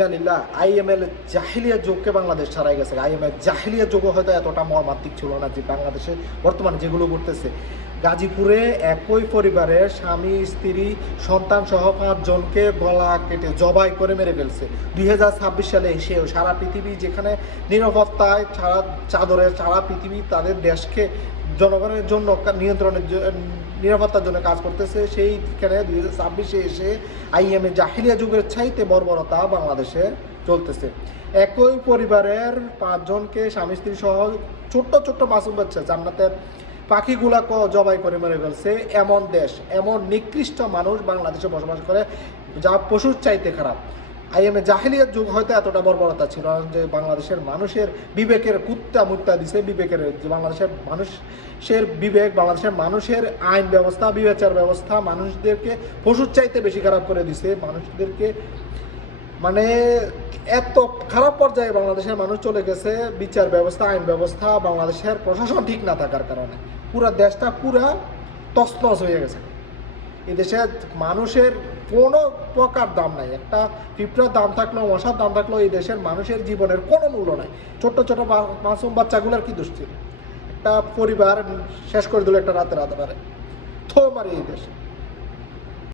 ইন্নালিল্লাহ। IML জাহিলিয়া যুগকে Bangladesh ছাড়াই গেছে। IML জাহিলিয়া যুগ হয়তো এতটা মর্মান্তিক ছিল না যে বাংলাদেশে বর্তমানে যেগুলো ঘটতেছে। গাজীপুরে একই পরিবারের স্বামী স্ত্রী সন্তান সহ 5 জনকে গলা কেটে জবাই করে মেরে ফেলছে। 2026 সালে এসেও সারা পৃথিবী যেখানে নিরাপত্তায় সারা চাদরে সারা পৃথিবী তাদের দেশকে জনগণের জন্য নিরাপত্তার জন্য কাজ করতেছে, সেইখানে 2026-এ এসে আইএমএ জাহিলিয়া যুগের চাইতে বর্বরতা বাংলাদেশে চলতেছে। একই পরিবারের 5 জনকে স্বামী স্ত্রী সহ ছোট্ট ছোট্ট মাসুম বাচ্চা জান্নাতের পাখিগুলাকে জবাই করে মেরে ফেলছে। এমন দেশ, এমন নিকৃষ্ট মানুষ বাংলাদেশে বসবাস করে যা পশুর চাইতে খারাপ। আইএমএ জাহিলিয়ার যুগ হয়তো এতটা বর্বরতা ছিল না যে বাংলাদেশের মানুষের বিবেকের কুত্তা মুত্তা দিছে। বিবেকের যে বাংলাদেশের মানুষের বিবেক, বাংলাদেশের মানুষের আইন ব্যবস্থা, বিচার ব্যবস্থা মানুষদেরকে পশুর চাইতে বেশি খারাপ করে দিছে। মানুষদেরকে মানে এত খারাপ পর্যায়ে বাংলাদেশের মানুষ চলে গেছে। বিচার ব্যবস্থা, আইন ব্যবস্থা, বাংলাদেশের প্রশাসন ঠিক না থাকার কারণে পুরা দেশটা পুরা তছনছ হয়ে গেছে। এই দেশে মানুষের কোনো প্রকার দাম নাই। একটা পিঁপড়ার দাম থাকলেও, মশার দাম থাকলেও এই দেশের মানুষের জীবনের কোনো মূল্য নাই। ছোট্ট ছোট মাসুম বাচ্চাগুলোর কি দোষ ছিল? একটা পরিবার শেষ করে দিল একটা রাতে পারে থো মারি এই দেশে।